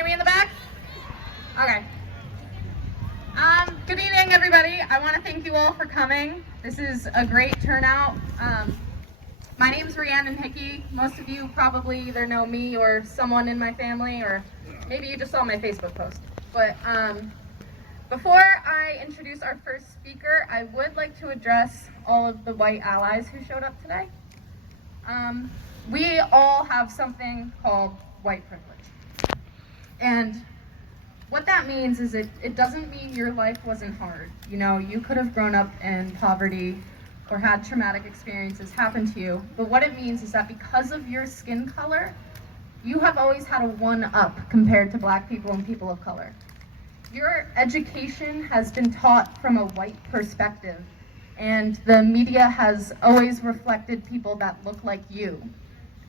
hear me in the back? Okay. Good evening, everybody. I want to thank you all for coming. This is a great turnout. My name's Rhiannon Hickey. Most of you probably either know me or someone in my family, or maybe you just saw my Facebook post. But before I introduce our first speaker, I would like to address all of the white allies who showed up today. We all have something called white privilege. And what that means is it doesn't mean your life wasn't hard. You know, you could have grown up in poverty or had traumatic experiences happen to you. But what it means is that because of your skin color, you have always had a one-up compared to black people and people of color. Your education has been taught from a white perspective, and the media has always reflected people that look like you.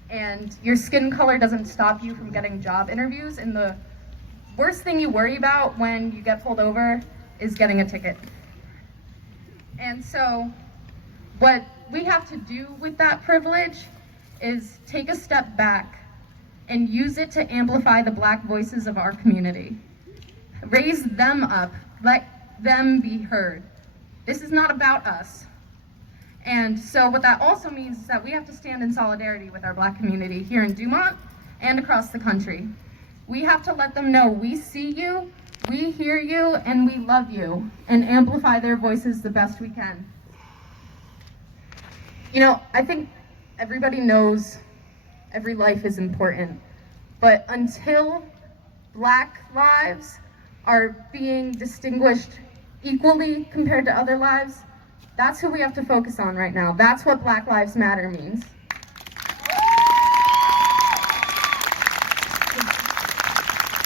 And your skin color doesn't stop you from getting job interviews, and the worst thing you worry about when you get pulled over is getting a ticket. And so what we have to do with that privilege is take a step back and use it to amplify the black voices of our community. Raise them up, let them be heard. This is not about us. And so what that also means is that we have to stand in solidarity with our black community here in Dumont and across the country. We have to let them know we see you, we hear you, and we love you, and amplify their voices the best we can. You know, I think everybody knows every life is important, but until black lives are being distinguished equally compared to other lives, that's who we have to focus on right now. That's what Black Lives Matter means.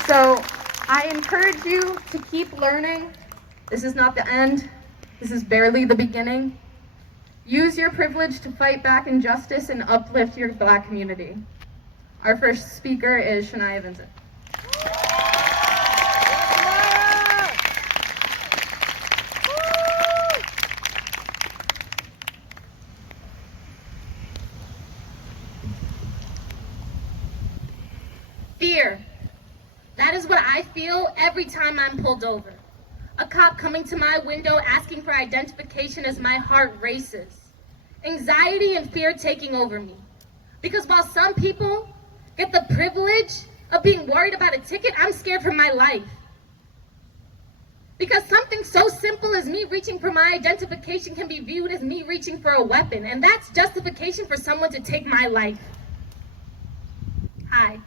So I encourage you to keep learning. This is not the end. This is barely the beginning. Use your privilege to fight back injustice and uplift your black community. Our first speaker is Shania Vincent. Fear. That is what I feel every time I'm pulled over. A cop coming to my window asking for identification as my heart races. Anxiety and fear taking over me. Because while some people get the privilege of being worried about a ticket, I'm scared for my life. Because something so simple as me reaching for my identification can be viewed as me reaching for a weapon, and that's justification for someone to take my life. Hi.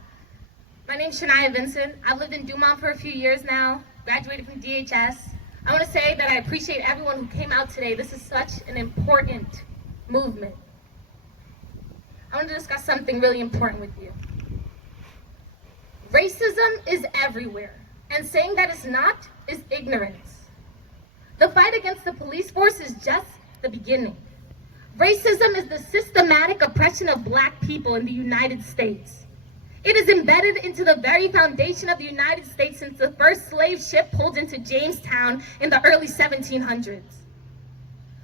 My name's Shania Vincent. I've lived in Dumont for a few years now, graduated from DHS. I want to say that I appreciate everyone who came out today. This is such an important movement. I want to discuss something really important with you. Racism is everywhere, and saying that it's not is ignorance. The fight against the police force is just the beginning. Racism is the systematic oppression of black people in the United States. It is embedded into the very foundation of the United States since the first slave ship pulled into Jamestown in the early 1700s.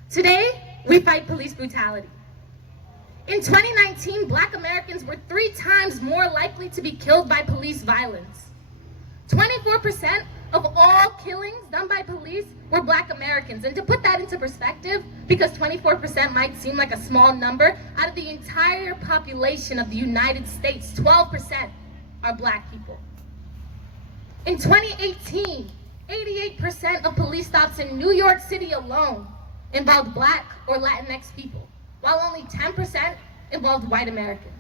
Today, we fight police brutality. In 2019, black Americans were 3 times more likely to be killed by police violence. 24% of all killings done by police were black Americans. And to put that into perspective, because 24% might seem like a small number, out of the entire population of the United States, 12% are black people. In 2018, 88% of police stops in New York City alone involved black or Latinx people, while only 10% involved white Americans.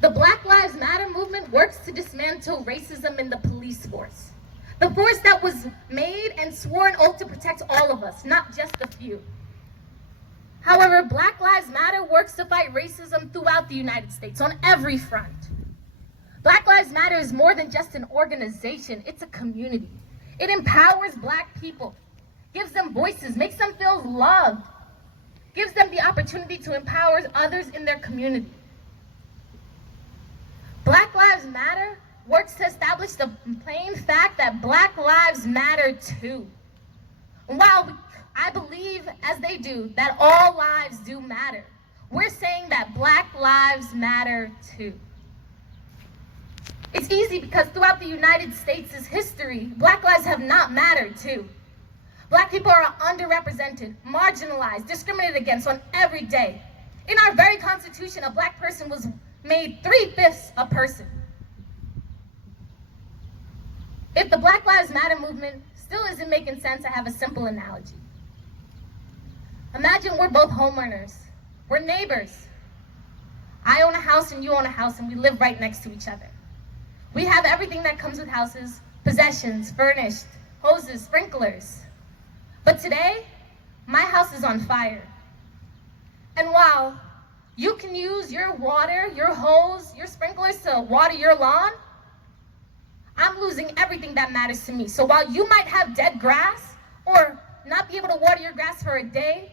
The Black Lives Matter movement works to dismantle racism in the police force. The force that was made and swore an oath to protect all of us, not just a few. However, Black Lives Matter works to fight racism throughout the United States on every front. Black Lives Matter is more than just an organization, it's a community. It empowers black people, gives them voices, makes them feel loved, gives them the opportunity to empower others in their community. Black Lives Matter works to establish the plain fact that black lives matter too. And while I believe, as they do, that all lives do matter, we're saying that black lives matter too. It's easy because throughout the United States' history, Black lives have not mattered too. Black people are underrepresented, marginalized, discriminated against on every day. In our very Constitution, a Black person was made 3/5 a person. If the Black Lives Matter movement still isn't making sense, I have a simple analogy. Imagine we're both homeowners. We're neighbors. I own a house and you own a house and we live right next to each other. We have everything that comes with houses, possessions, furnished, hoses, sprinklers. But today, my house is on fire. And while you can use your water, your hose, your sprinklers to water your lawn, I'm losing everything that matters to me. So while you might have dead grass or not be able to water your grass for a day,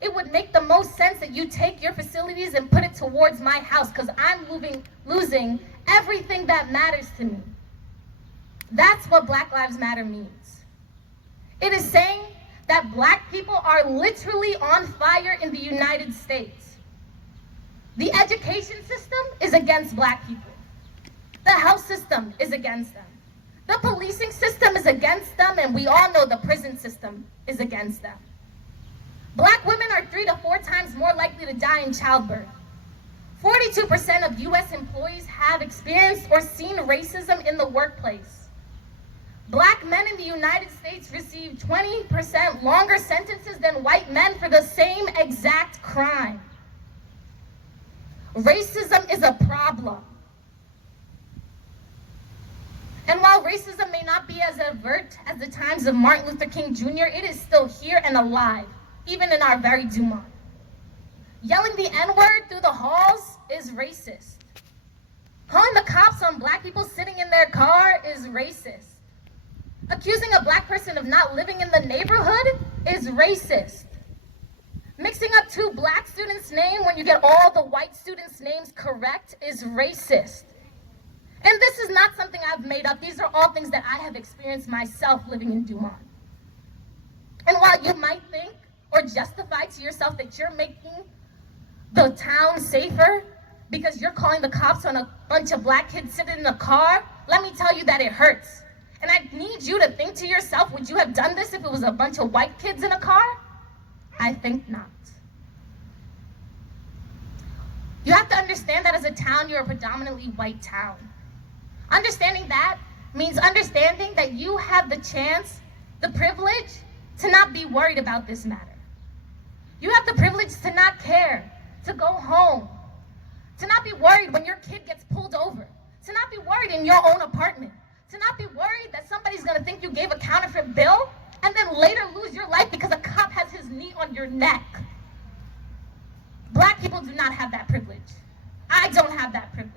it would make the most sense that you take your facilities and put it towards my house because I'm losing everything that matters to me. That's what Black Lives Matter means. It is saying that Black people are literally on fire in the United States. The education system is against Black people. The health system is against them. The policing system is against them, and we all know the prison system is against them. Black women are 3 to 4 times more likely to die in childbirth. 42% of US employees have experienced or seen racism in the workplace. Black men in the United States receive 20% longer sentences than white men for the same exact crime. Racism is a problem. And while racism may not be as overt as the times of Martin Luther King Jr., it is still here and alive, even in our very Dumont. Yelling the N-word through the halls is racist. Calling the cops on Black people sitting in their car is racist. Accusing a Black person of not living in the neighborhood is racist. Mixing up 2 Black students' names when you get all the white students' names correct is racist. And this is not something I've made up. These are all things that I have experienced myself living in Dumont. And while you might think or justify to yourself that you're making the town safer because you're calling the cops on a bunch of Black kids sitting in a car, let me tell you that it hurts. And I need you to think to yourself, would you have done this if it was a bunch of white kids in a car? I think not. You have to understand that as a town, you're a predominantly white town. Understanding that means understanding that you have the chance, the privilege, to not be worried about this matter. You have the privilege to not care, to go home, to not be worried when your kid gets pulled over, to not be worried in your own apartment, to not be worried that somebody's gonna think you gave a counterfeit bill and then later lose your life because a cop has his knee on your neck. Black people do not have that privilege. I don't have that privilege.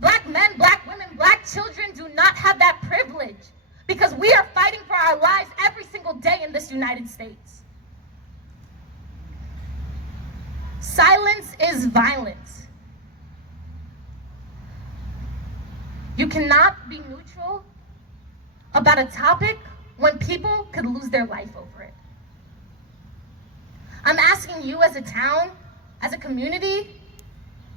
Black men, Black women, Black children do not have that privilege because we are fighting for our lives every single day in this United States. Silence is violence. You cannot be neutral about a topic when people could lose their life over it. I'm asking you as a town, as a community,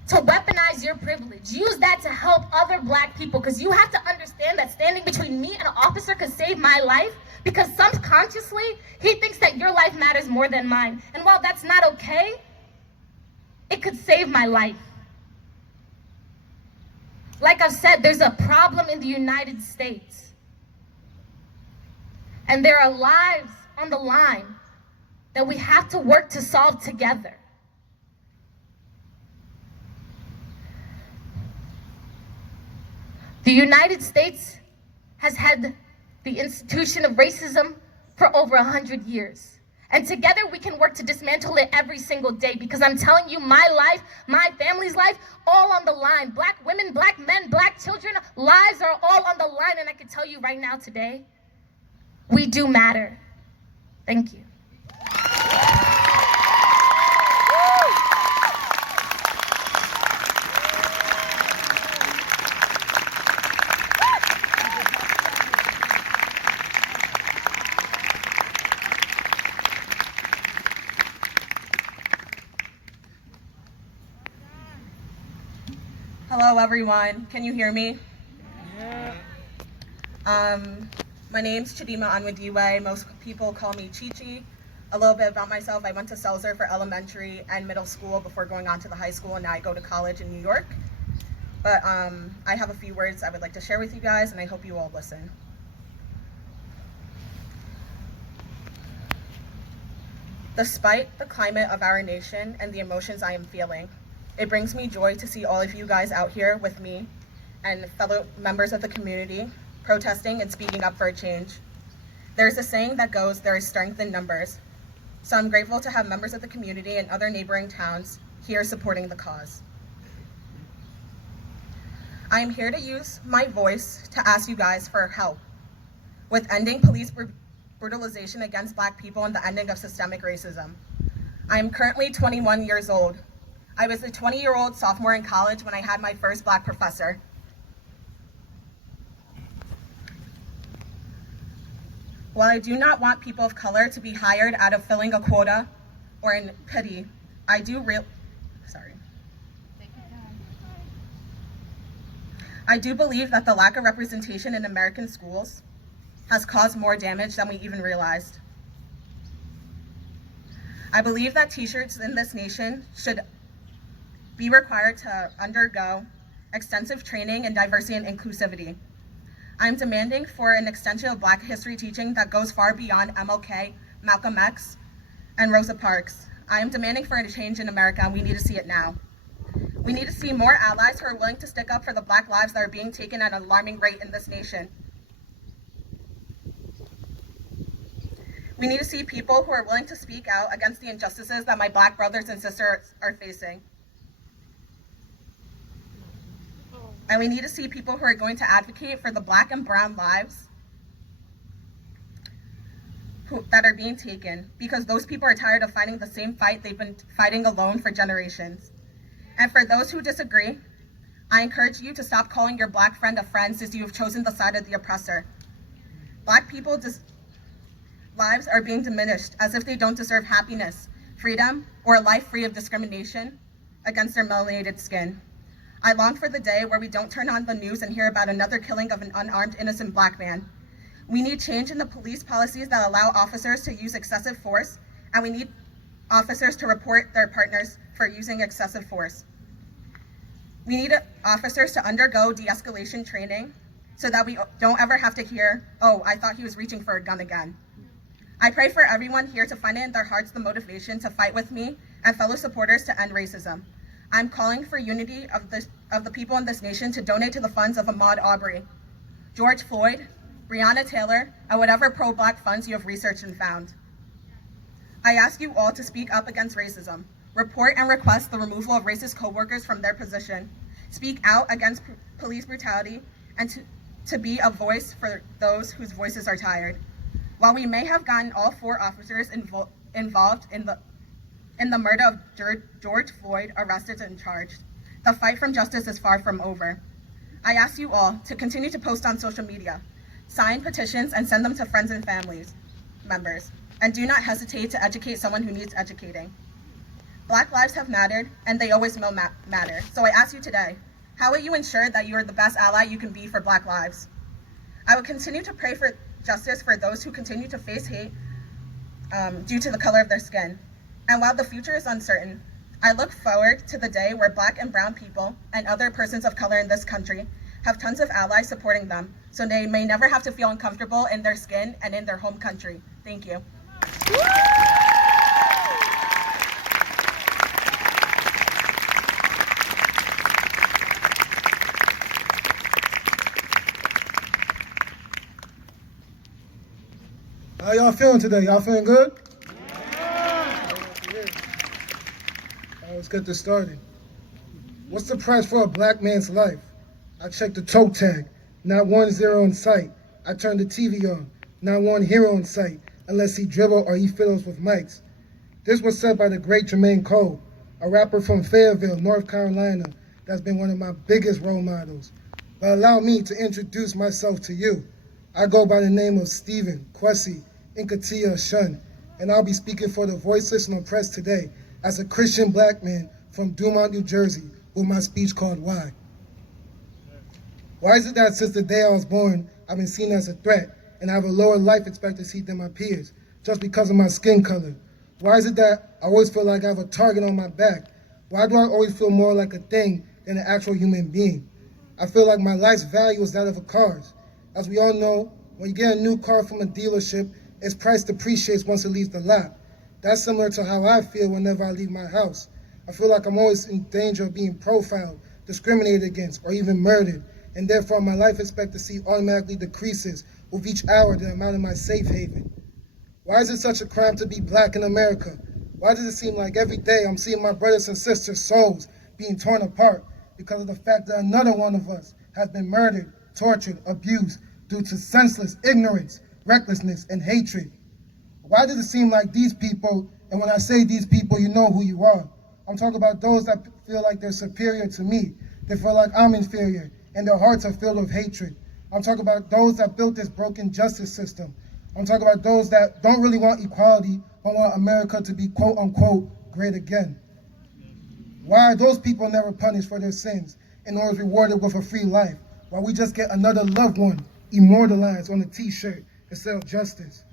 to weaponize your privilege. Use that to help other Black people, because you have to understand that standing between me and an officer could save my life, because subconsciously, he thinks that your life matters more than mine. And while that's not okay, it could save my life. Like I've said, there's a problem in the United States. And there are lives on the line that we have to work to solve together. The United States has had the institution of racism for over 100 years. And together we can work to dismantle it every single day, because I'm telling you, my life, my family's life, all on the line. Black women, Black men, Black children, lives are all on the line. And I can tell you right now today, we do matter. Thank you. Hello, everyone. Can you hear me? My name's Chidima Anwadiwe. Most people call me Chi-Chi. A little bit about myself, I went to Selzer for elementary and middle school before going on to the high school, and now I go to college in New York. But I have a few words I would like to share with you guys, and I hope you all listen. Despite the climate of our nation and the emotions I am feeling, it brings me joy to see all of you guys out here with me and fellow members of the community protesting and speaking up for a change. There's a saying that goes, there is strength in numbers. So I'm grateful to have members of the community and other neighboring towns here supporting the cause. I am here to use my voice to ask you guys for help with ending police brutalization against Black people and the ending of systemic racism. I am currently 21 years old. I was a 20-year-old sophomore in college when I had my first Black professor. While I do not want people of color to be hired out of filling a quota or in pity, I do believe that the lack of representation in American schools has caused more damage than we even realized. I believe that teachers in this nation should be required to undergo extensive training in diversity and inclusivity. I'm demanding for an extension of Black history teaching that goes far beyond MLK, Malcolm X, and Rosa Parks. I am demanding for a change in America, and we need to see it now. We need to see more allies who are willing to stick up for the Black lives that are being taken at an alarming rate in this nation. We need to see people who are willing to speak out against the injustices that my Black brothers and sisters are facing. And we need to see people who are going to advocate for the Black and brown lives that are being taken, because those people are tired of fighting the same fight they've been fighting alone for generations. And for those who disagree, I encourage you to stop calling your Black friend a friend, since you have chosen the side of the oppressor. Black people's lives are being diminished as if they don't deserve happiness, freedom, or a life free of discrimination against their melanated skin. I long for the day where we don't turn on the news and hear about another killing of an unarmed, innocent Black man. We need change in the police policies that allow officers to use excessive force, and we need officers to report their partners for using excessive force. We need officers to undergo de-escalation training so that we don't ever have to hear, "Oh, I thought he was reaching for a gun again." I pray for everyone here to find in their hearts the motivation to fight with me and fellow supporters to end racism. I'm calling for unity of the people in this nation to donate to the funds of Ahmaud Arbery, George Floyd, Breonna Taylor, and whatever pro-Black funds you have researched and found. I ask you all to speak up against racism, report and request the removal of racist coworkers from their position, speak out against police brutality, and to be a voice for those whose voices are tired. While we may have gotten all 4 officers involved in the murder of George Floyd arrested and charged, the fight for justice is far from over. I ask you all to continue to post on social media, sign petitions, and send them to friends and families members, and do not hesitate to educate someone who needs educating. Black lives have mattered, and they always will matter. So I ask you today, how will you ensure that you are the best ally you can be for Black lives? I will continue to pray for justice for those who continue to face hate due to the color of their skin. And while the future is uncertain, I look forward to the day where Black and brown people and other persons of color in this country have tons of allies supporting them, so they may never have to feel uncomfortable in their skin and in their home country. Thank you. How y'all feeling today? Y'all feeling good? Let's get this started. What's the price for a Black man's life? I checked the toe tag, not 1 0 in sight. I turned the TV on, not 1 hero in sight, unless he dribble or he fiddles with mics. This was said by the great Jermaine Cole, a rapper from Fayetteville, North Carolina, that's been one of my biggest role models. But allow me to introduce myself to you. I go by the name of Stephen Kwesi Nkatia Shun, and I'll be speaking for the voiceless and oppressed today as a Christian Black man from Dumont, New Jersey, with my speech called Why. Why is it that since the day I was born, I've been seen as a threat, and I have a lower life expectancy than my peers, just because of my skin color? Why is it that I always feel like I have a target on my back? Why do I always feel more like a thing than an actual human being? I feel like my life's value is that of a car's. As we all know, when you get a new car from a dealership, its price depreciates once it leaves the lot. That's similar to how I feel whenever I leave my house. I feel like I'm always in danger of being profiled, discriminated against, or even murdered, and therefore my life expectancy automatically decreases with each hour that I'm out of my safe haven. Why is it such a crime to be black in America? Why does it seem like every day I'm seeing my brothers and sisters' souls being torn apart because of the fact that another one of us has been murdered, tortured, abused due to senseless ignorance, recklessness, and hatred? Why does it seem like these people, and when I say these people, you know who you are. I'm talking about those that feel like they're superior to me. They feel like I'm inferior, and their hearts are filled with hatred. I'm talking about those that built this broken justice system. I'm talking about those that don't really want equality, but want America to be quote unquote great again. Why are those people never punished for their sins and always rewarded with a free life, while we just get another loved one immortalized on a t-shirt instead of justice?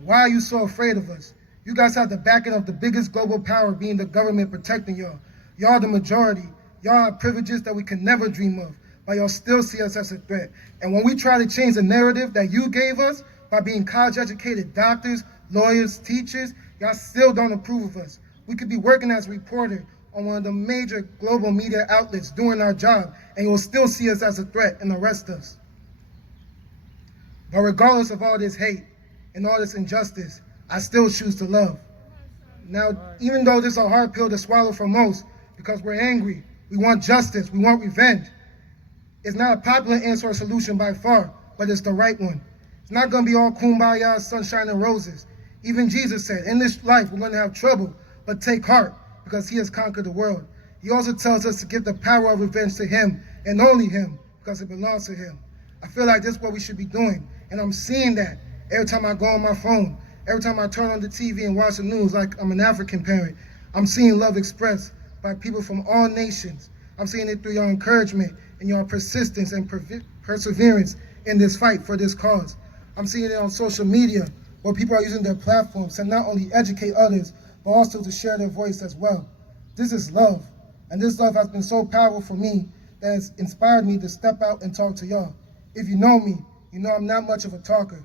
Why are you so afraid of us? You guys have the backing of the biggest global power, being the government, protecting y'all. Y'all the majority. Y'all have privileges that we can never dream of, but y'all still see us as a threat. And when we try to change the narrative that you gave us by being college-educated doctors, lawyers, teachers, y'all still don't approve of us. We could be working as a reporter on one of the major global media outlets doing our job, and you'll still see us as a threat and arrest us. But regardless of all this hate and all this injustice, I still choose to love. Now, even though this is a hard pill to swallow for most, because we're angry, we want justice, we want revenge, it's not a popular answer or solution by far, but it's the right one. It's not going to be all kumbaya, sunshine, and roses. Even Jesus said, in this life, we're going to have trouble, but take heart, because he has conquered the world. He also tells us to give the power of revenge to him, and only him, because it belongs to him. I feel like this is what we should be doing, and I'm seeing that every time I go on my phone, every time I turn on the TV and watch the news, like I'm an African parent. I'm seeing love expressed by people from all nations. I'm seeing it through your encouragement and your persistence and perseverance in this fight for this cause. I'm seeing it on social media, where people are using their platforms to not only educate others, but also to share their voice as well. This is love, and this love has been so powerful for me that it's inspired me to step out and talk to y'all. If you know me, you know I'm not much of a talker.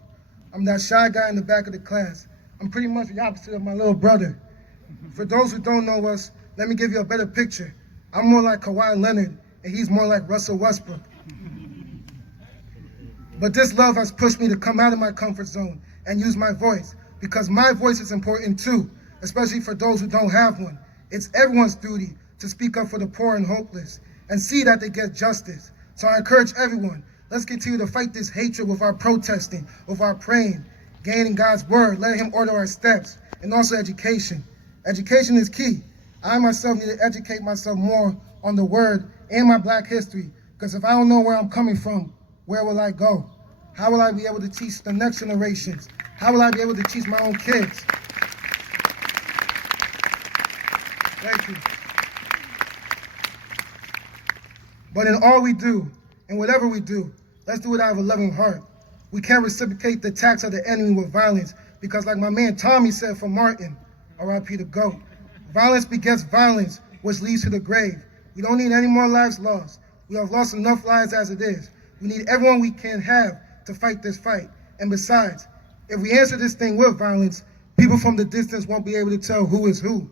I'm that shy guy in the back of the class. I'm pretty much the opposite of my little brother. For those who don't know us, let me give you a better picture. I'm more like Kawhi Leonard, and he's more like Russell Westbrook. But this love has pushed me to come out of my comfort zone and use my voice, because my voice is important too, especially for those who don't have one. It's everyone's duty to speak up for the poor and hopeless and see that they get justice. So I encourage everyone, let's continue to fight this hatred with our protesting, with our praying, gaining God's word, letting him order our steps, and also education. Education is key. I myself need to educate myself more on the word and my black history, because if I don't know where I'm coming from, where will I go? How will I be able to teach the next generations? How will I be able to teach my own kids? Thank you. But in all we do, and whatever we do, let's do it out of a loving heart. We can't reciprocate the attacks of the enemy with violence, because like my man Tommy said from Martin, R.I.P. the GOAT, violence begets violence, which leads to the grave. We don't need any more lives lost. We have lost enough lives as it is. We need everyone we can have to fight this fight. And besides, if we answer this thing with violence, people from the distance won't be able to tell who is who.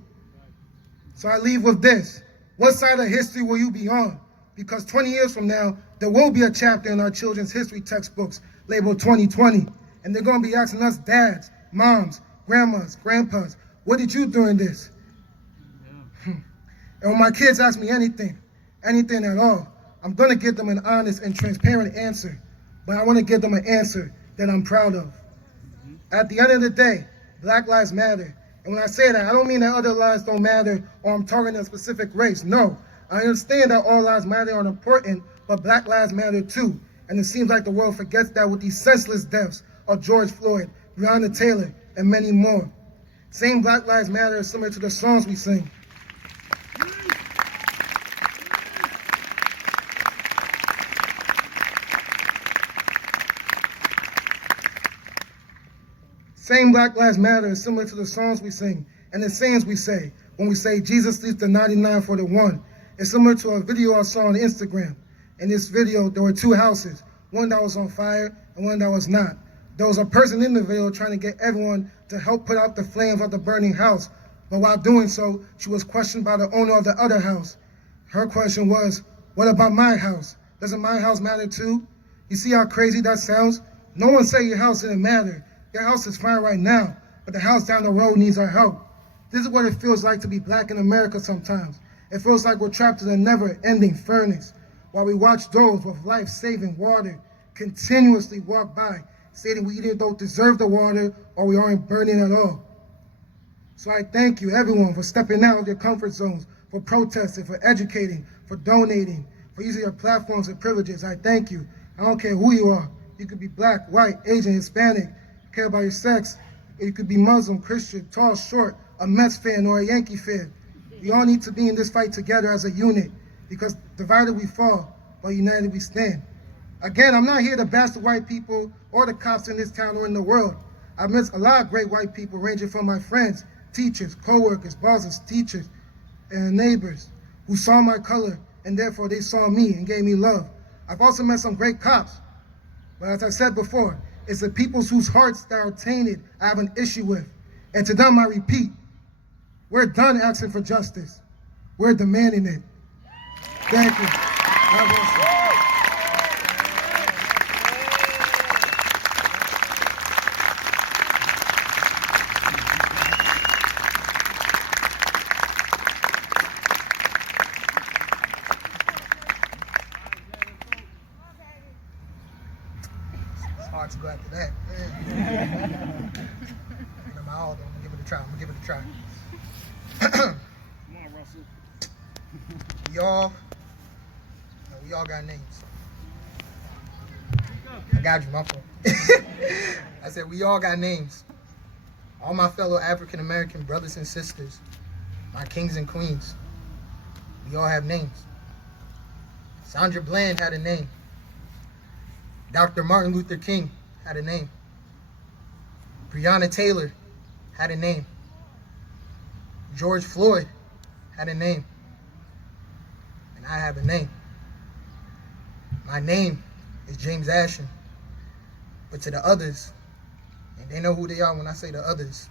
So I leave with this. What side of history will you be on? Because 20 years from now, there will be a chapter in our children's history textbooks labeled 2020. And they're going to be asking us dads, moms, grandmas, grandpas, what did you do in this? And when my kids ask me anything at all, I'm going to give them an honest and transparent answer. But I want to give them an answer that I'm proud of. At the end of the day, Black lives matter. And when I say that, I don't mean that other lives don't matter or I'm targeting a specific race. No, I understand that all lives matter are important, but Black lives matter too. And it seems like the world forgets that with these senseless deaths of George Floyd, Breonna Taylor, and many more. Saying Black lives matter is similar to the songs we sing. Saying Black Lives Matter is similar to the songs we sing and the sayings we say when we say Jesus leaves the 99 for the one. It's similar to a video I saw on Instagram. In this video, there were two houses, one that was on fire and one that was not. There was a person in the video trying to get everyone to help put out the flames of the burning house. But while doing so, she was questioned by the owner of the other house. Her question was, what about my house? Doesn't my house matter too? You see how crazy that sounds? No one said your house didn't matter. Your house is fine right now, but the house down the road needs our help. This is what it feels like to be Black in America sometimes. It feels like we're trapped in a never-ending furnace while we watch those with life-saving water continuously walk by, stating we either don't deserve the water or we aren't burning at all. So I thank you, everyone, for stepping out of your comfort zones, for protesting, for educating, for donating, for using your platforms and privileges. I thank you. I don't care who you are. You could be Black, white, Asian, Hispanic. I care about your sex. You could be Muslim, Christian, tall, short, a Mets fan or a Yankee fan. We all need to be in this fight together as a unit, because divided we fall, but united we stand. Again, I'm not here to bash the white people or the cops in this town or in the world. I've met a lot of great white people, ranging from my friends, teachers, co-workers, bosses, teachers, and neighbors who saw my color, and therefore they saw me and gave me love. I've also met some great cops, but as I said before, it's the people whose hearts that are tainted I have an issue with. And to them I repeat, we're done asking for justice. We're demanding it. Thank you. God bless you. It's hard to go after that. My all, though. I'm gonna give it a try. Come on, Russell. We all got names. I got you, my fault. I said we all got names. All my fellow African American brothers and sisters, my kings and queens, we all have names. Sandra Bland had a name. Dr. Martin Luther King had a name. Breonna Taylor had a name. George Floyd had a name. And I have a name. My name is James Ashton. But to the others, and they know who they are when I say the others,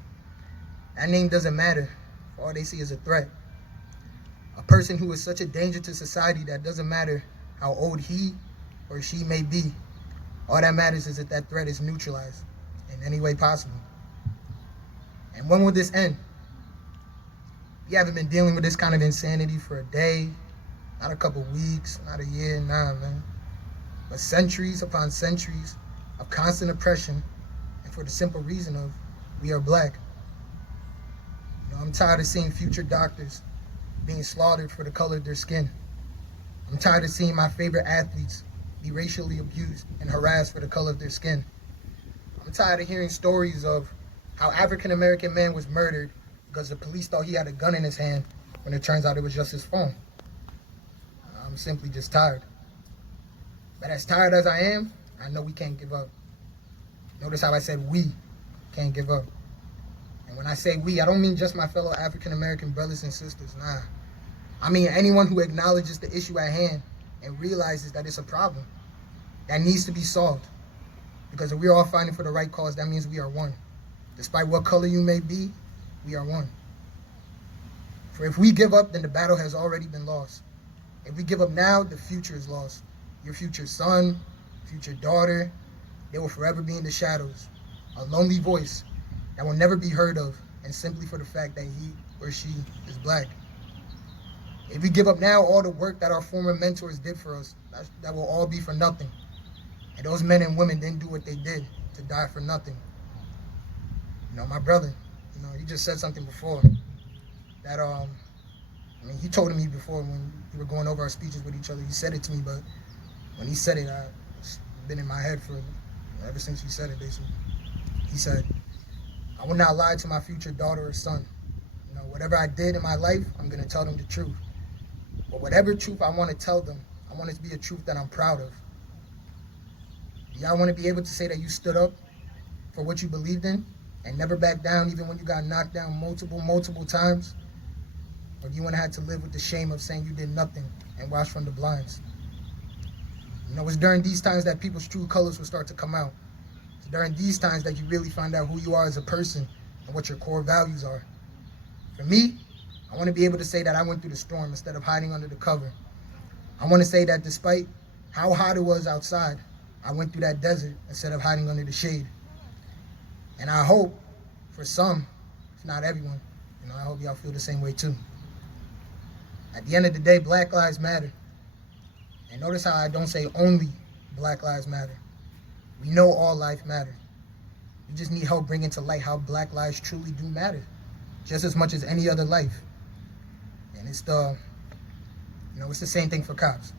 that name doesn't matter. All they see is a threat. A person who is such a danger to society that doesn't matter how old he or she may be. All that matters is that that threat is neutralized in any way possible. And when will this end? We haven't been dealing with this kind of insanity for a day, not a couple weeks, not a year, nah, man. But centuries upon centuries of constant oppression, and for the simple reason of we are Black. You know, I'm tired of seeing future doctors being slaughtered for the color of their skin. I'm tired of seeing my favorite athletes be racially abused and harassed for the color of their skin. I'm tired of hearing stories of how African-American man was murdered because the police thought he had a gun in his hand when it turns out it was just his phone. I'm simply just tired. But as tired as I am, I know we can't give up. Notice how I said we can't give up. And when I say we, I don't mean just my fellow African-American brothers and sisters, nah. I mean anyone who acknowledges the issue at hand and realizes that it's a problem that needs to be solved. Because if we're all fighting for the right cause, that means we are one. Despite what color you may be, we are one. For if we give up, then the battle has already been lost. If we give up now, the future is lost. Your future son, future daughter, they will forever be in the shadows. A lonely voice that will never be heard of, and simply for the fact that he or she is Black. If we give up now, all the work that our former mentors did for us, that will all be for nothing. And those men and women didn't do what they did to die for nothing. You know, my brother, you know, he just said something before that, I mean, he told me before when we were going over our speeches with each other, he said it to me, but when he said it, it's been in my head for ever since he said it, basically. He said, I will not lie to my future daughter or son. You know, whatever I did in my life, I'm gonna tell them the truth. But whatever truth I want to tell them, I want it to be a truth that I'm proud of. Y'all want to be able to say that you stood up for what you believed in, and never back down even when you got knocked down multiple times? Or do you want to have to live with the shame of saying you did nothing and watch from the blinds? You know, it's during these times that people's true colors will start to come out. It's during these times that you really find out who you are as a person and what your core values are. For me, I want to be able to say that I went through the storm instead of hiding under the cover. I want to say that despite how hot it was outside, I went through that desert instead of hiding under the shade. And I hope for some, if not everyone, I hope y'all feel the same way too. At the end of the day, Black Lives Matter. And notice how I don't say only Black Lives Matter. We know all life matter. We just need help bringing to light how Black lives truly do matter, just as much as any other life. And it's the same thing for cops.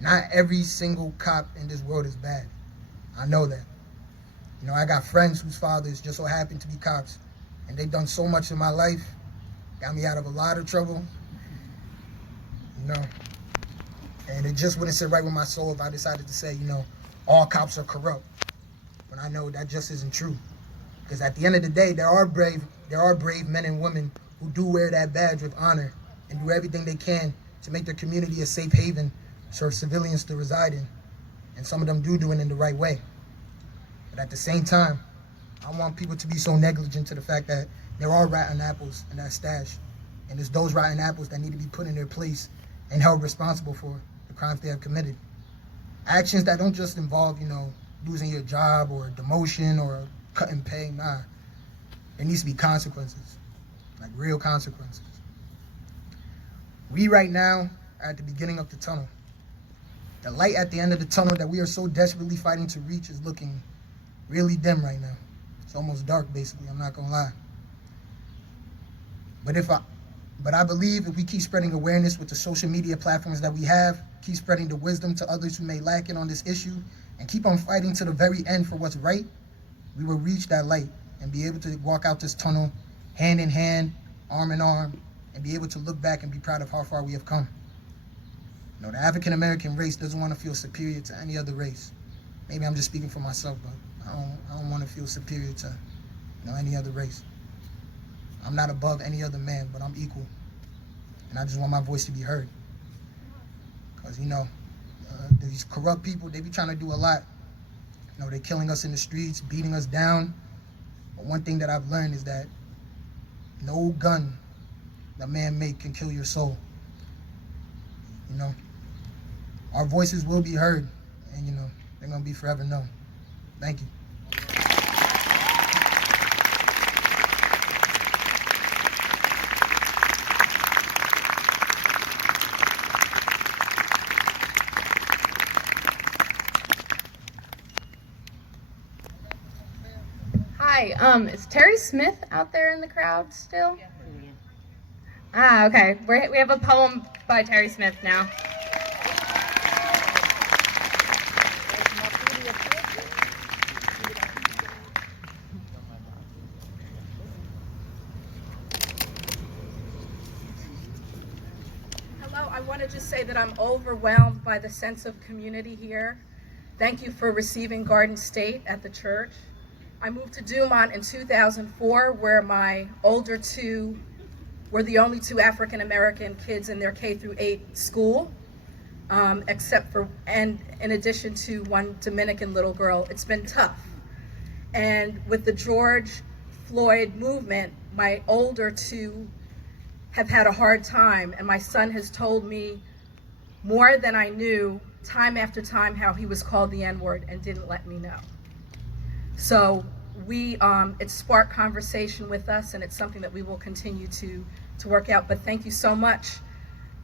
Not every single cop in this world is bad. I know that. I got friends whose fathers just so happen to be cops, and they've done so much in my life, got me out of a lot of trouble, and it just wouldn't sit right with my soul if I decided to say, all cops are corrupt, when I know that just isn't true. Because at the end of the day, there are brave men and women who do wear that badge with honor and do everything they can to make their community a safe haven for civilians to reside in. And some of them do it in the right way. But at the same time, I want people to be so negligent to the fact that there are rotten apples in that stash. And it's those rotten apples that need to be put in their place and held responsible for the crimes they have committed. Actions that don't just involve, losing your job or demotion or cutting pay. Nah, there needs to be consequences, like real consequences. We right now are at the beginning of the tunnel. The light at the end of the tunnel that we are so desperately fighting to reach is looking really dim right now. It's almost dark, basically, I'm not gonna lie. But I believe if we keep spreading awareness with the social media platforms that we have, keep spreading the wisdom to others who may lack it on this issue, and keep on fighting to the very end for what's right, we will reach that light and be able to walk out this tunnel hand in hand, arm in arm, and be able to look back and be proud of how far we have come. The African American race doesn't want to feel superior to any other race. Maybe I'm just speaking for myself, but I don't want to feel superior to any other race. I'm not above any other man, but I'm equal. And I just want my voice to be heard. Because, these corrupt people, they be trying to do a lot. They're killing us in the streets, beating us down. But one thing that I've learned is that no gun that man make can kill your soul. Our voices will be heard, and they're gonna be forever known. Thank you. Hi, is Terry Smith out there in the crowd still? Ah, okay. We have a poem by Terry Smith now. Hello, I want to just say that I'm overwhelmed by the sense of community here. Thank you for receiving Garden State at the church. I moved to Dumont in 2004, where my older two were the only two African American kids in their K-8 school, and in addition to one Dominican little girl. It's been tough. And with the George Floyd movement, my older two have had a hard time, and my son has told me more than I knew, time after time, how he was called the N-word and didn't let me know. So it sparked conversation with us, and it's something that we will continue to work out. But thank you so much.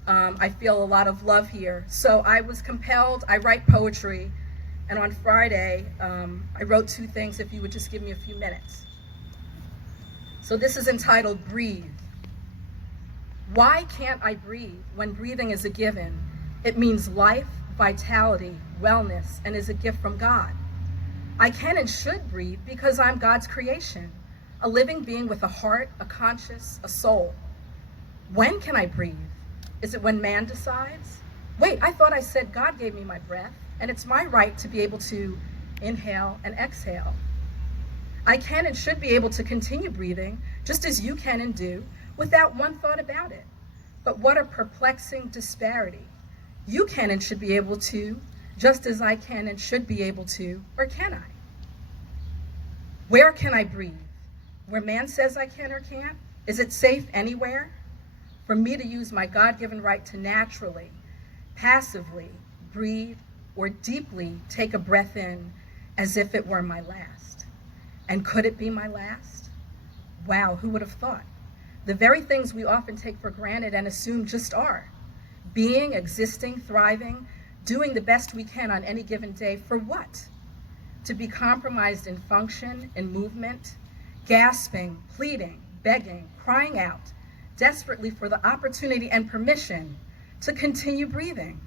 I feel a lot of love here. So I was compelled, I write poetry, and on Friday, I wrote two things, if you would just give me a few minutes. So this is entitled Breathe. Why can't I breathe when breathing is a given? It means life, vitality, wellness, and is a gift from God. I can and should breathe because I'm God's creation, a living being with a heart, a conscience, a soul. When can I breathe? Is it when man decides? Wait, I thought I said God gave me my breath, and it's my right to be able to inhale and exhale. I can and should be able to continue breathing, just as you can and do, without one thought about it. But what a perplexing disparity. You can and should be able to, just as I can and should be able to, or can I? Where can I breathe? Where man says I can or can't? Is it safe anywhere? For me to use my God-given right to naturally, passively breathe or deeply take a breath in as if it were my last. And could it be my last? Wow, who would have thought? The very things we often take for granted and assume just are. Being, existing, thriving, doing the best we can on any given day for what? To be compromised in function, in movement, gasping, pleading, begging, crying out, desperately for the opportunity and permission to continue breathing.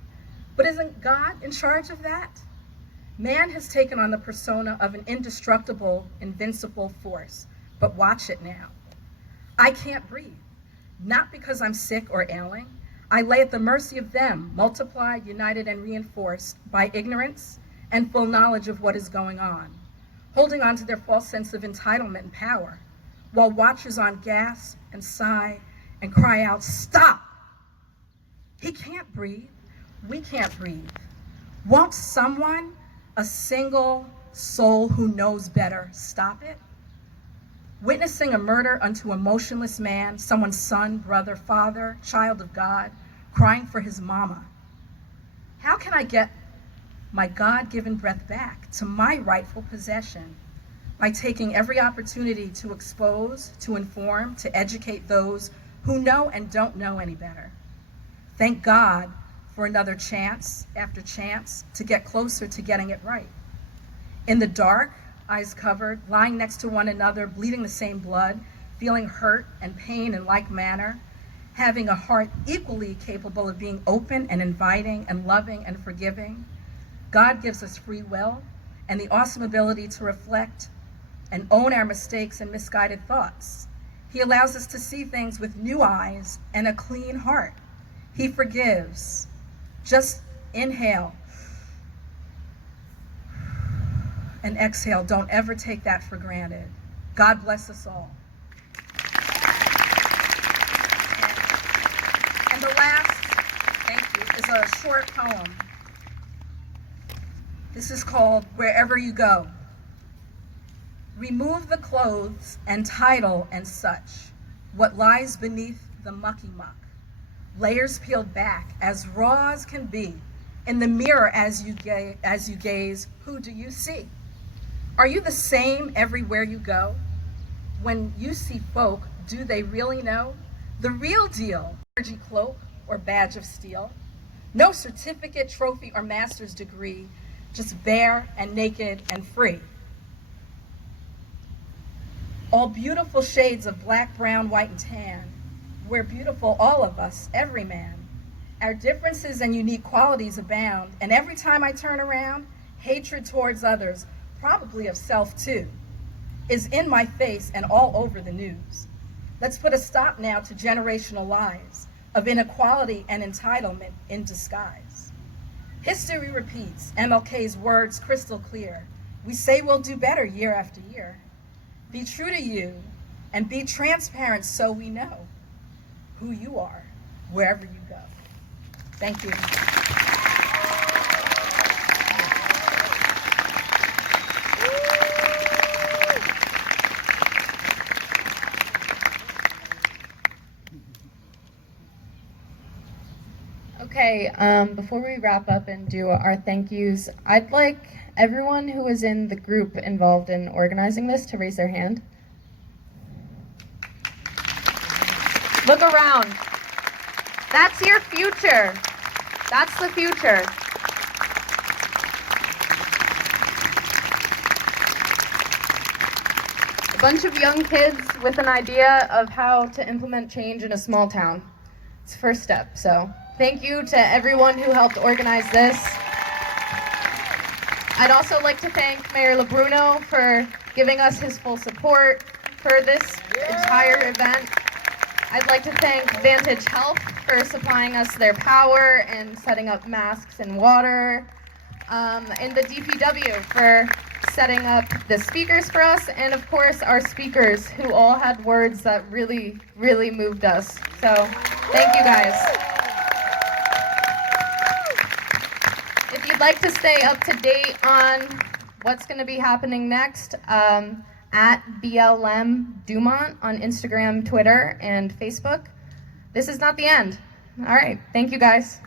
But isn't God in charge of that? Man has taken on the persona of an indestructible, invincible force. But watch it now. I can't breathe, not because I'm sick or ailing. I lay at the mercy of them, multiplied, united, and reinforced by ignorance and full knowledge of what is going on, holding on to their false sense of entitlement and power, while watchers on gasp and sigh and cry out, stop! He can't breathe. We can't breathe. Won't someone, a single soul who knows better, stop it? Witnessing a murder unto a motionless man, someone's son, brother, father, child of God, crying for his mama. How can I get my God-given breath back to my rightful possession? By taking every opportunity to expose, to inform, to educate those who know and don't know any better. Thank God for another chance after chance to get closer to getting it right. In the dark, eyes covered, lying next to one another, bleeding the same blood, feeling hurt and pain in like manner, having a heart equally capable of being open and inviting and loving and forgiving. God gives us free will and the awesome ability to reflect and own our mistakes and misguided thoughts. He allows us to see things with new eyes and a clean heart. He forgives. Just inhale and exhale. Don't ever take that for granted. God bless us all. And the last, thank you, is a short poem. This is called Wherever You Go. Remove the clothes and title and such, what lies beneath the mucky muck. Layers peeled back, as raw as can be. In the mirror as you gaze, who do you see? Are you the same everywhere you go? When you see folk, do they really know the real deal? Energy cloak or badge of steel? No certificate, trophy, or master's degree, just bare and naked and free. All beautiful shades of black, brown, white, and tan. We're beautiful, all of us, every man. Our differences and unique qualities abound, and every time I turn around, hatred towards others, probably of self too, is in my face and all over the news. Let's put a stop now to generational lies of inequality and entitlement in disguise. History repeats MLK's words crystal clear. We say we'll do better year after year. Be true to you and be transparent so we know who you are wherever you go. Thank you. Okay, before we wrap up and do our thank yous, I'd like everyone who was in the group involved in organizing this to raise their hand. Look around. That's your future. That's the future. A bunch of young kids with an idea of how to implement change in a small town. It's the first step, so thank you to everyone who helped organize this. I'd also like to thank Mayor LaBruno for giving us his full support for this entire event. I'd like to thank Vantage Health for supplying us their power and setting up masks and water. in the DPW for setting up the speakers for us, and of course our speakers who all had words that really, really moved us. So thank you guys. If you'd like to stay up to date on what's going to be happening next, at BLM Dumont on Instagram, Twitter, and Facebook. This is not the end. All right. Thank you, guys.